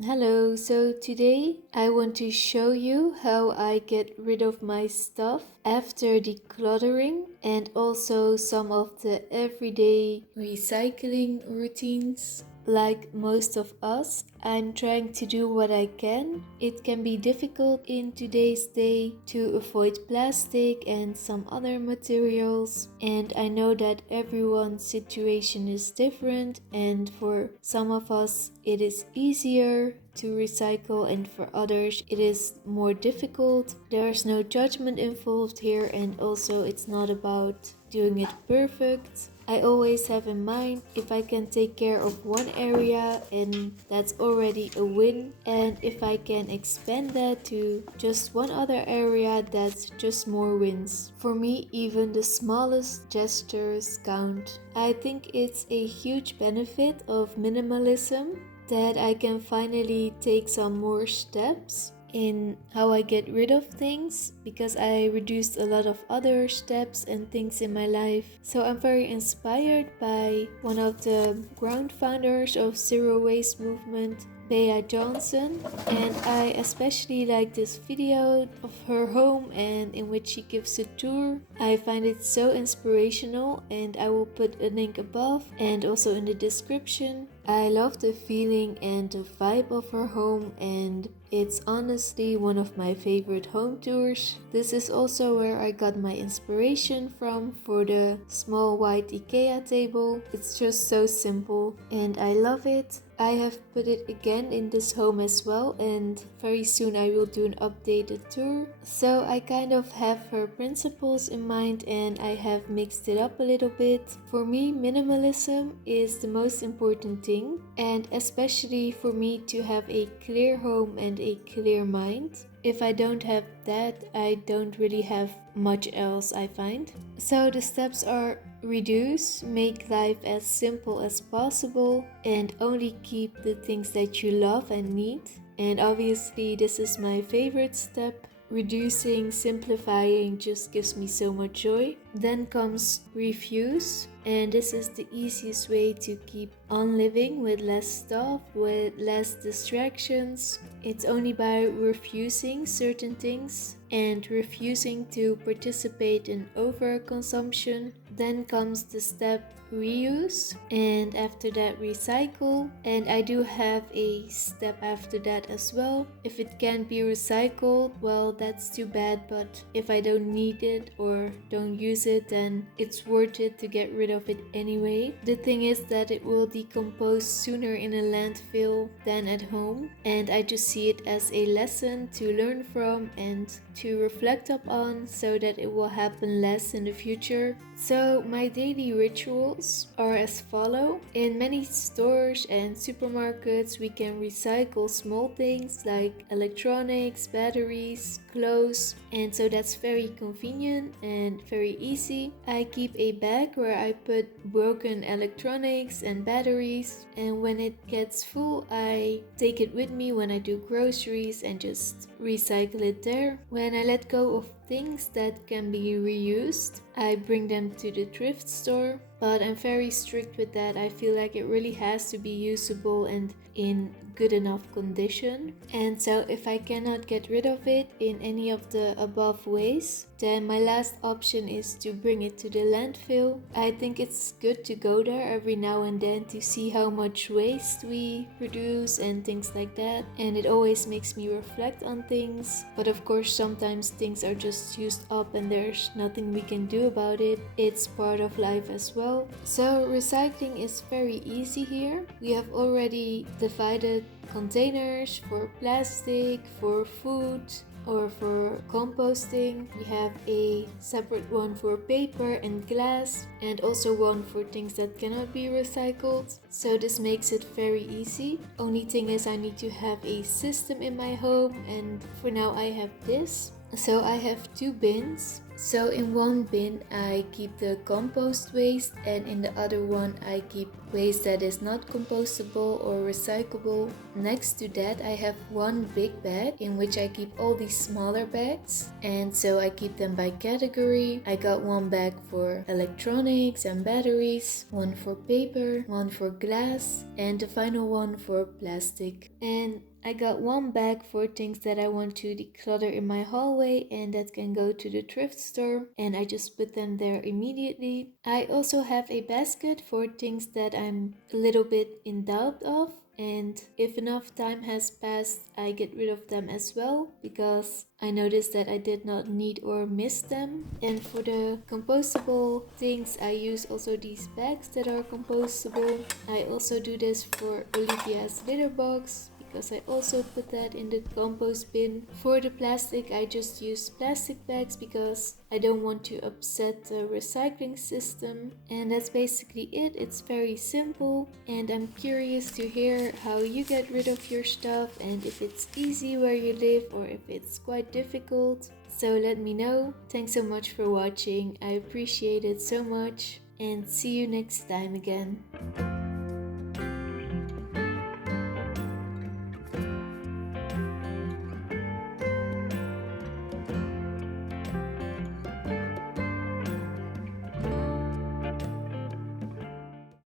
Hello, so today I want to show you how I get rid of my stuff after decluttering and also some of the everyday recycling routines. Like most of us, I'm trying to do what I can. It can be difficult in today's day to avoid plastic and some other materials, and I know that everyone's situation is different, and for some of us it is easier to recycle, and for others it is more difficult. There's no judgment involved here, and also it's not about doing it perfect. I always have in mind if I can take care of one area and that's already a win, and if I can expand that to just one other area, that's just more wins. For me, even the smallest gestures count. I think it's a huge benefit of minimalism that I can finally take some more steps in how I get rid of things, because I reduced a lot of other steps and things in my life. So I'm very inspired by one of the ground founders of Zero Waste Movement, Bea Johnson, and I especially like this video of her home and in which she gives a tour. I find it so inspirational, and I will put a link above and also in the description. I love the feeling and the vibe of her home, and it's honestly one of my favorite home tours. This is also where I got my inspiration from for the small white ikea table. It's just so simple and I love it. I have put it again in this home as well, and very soon I will do an updated tour. So I kind of have her principles in mind and I have mixed it up a little bit. For me, minimalism is the most important thing, and especially for me to have a clear home and a clear mind. If I don't have that, I don't really have much else, I find. So the steps are: reduce, make life as simple as possible, and only keep the things that you love and need. And obviously, this is my favorite step. Reducing, simplifying just gives me so much joy. Then comes refuse, and this is the easiest way to keep on living with less stuff, with less distractions. It's only by refusing certain things and refusing to participate in overconsumption. Then comes the step reuse, and after that recycle, and I do have a step after that as well. If it can't be recycled, well, that's too bad, but if I don't need it or don't use it, then it's worth it to get rid of it anyway. The thing is that it will decompose sooner in a landfill than at home, and I just see it as a lesson to learn from and to reflect upon so that it will happen less in the future. So my daily rituals are as follow. In many stores and supermarkets, we can recycle small things like electronics, batteries, clothes, and so that's very convenient and very easy. I keep a bag where I put broken electronics and batteries, and when it gets full, I take it with me when I do groceries and just recycle it there. When I let go of things that can be reused, I bring them to the thrift store, but I'm very strict with that. I feel like it really has to be usable and in good enough condition. And so if I cannot get rid of it in any of the above ways, then my last option is to bring it to the landfill. I think it's good to go there every now and then to see how much waste we produce and things like that, and it always makes me reflect on things. But of course, sometimes things are just used up and there's nothing we can do about it. It's part of life as well. So recycling is very easy here. We have already divided containers for plastic, for food, or for composting. We have a separate one for paper and glass, and also one for things that cannot be recycled. So this makes it very easy. Only thing is I need to have a system in my home, and for now I have this. So I have two bins. So in one bin I keep the compost waste, and in the other one I keep waste that is not compostable or recyclable. Next to that I have one big bag in which I keep all these smaller bags, and so I keep them by category. I got one bag for electronics and batteries, one for paper, one for glass, and the final one for plastic. And I got one bag for things that I want to declutter in my hallway, and that can go to the thrift store, and I just put them there immediately. I also have a basket for things that I'm a little bit in doubt of, and if enough time has passed I get rid of them as well, because I noticed that I did not need or miss them. And for the compostable things I use also these bags that are compostable. I also do this for Olivia's litter box, because I also put that in the compost bin. For the plastic I just use plastic bags because I don't want to upset the recycling system. And that's basically it. It's very simple, and I'm curious to hear how you get rid of your stuff, and if it's easy where you live or if it's quite difficult. So let me know. Thanks so much for watching. I appreciate it so much, and see you next time again.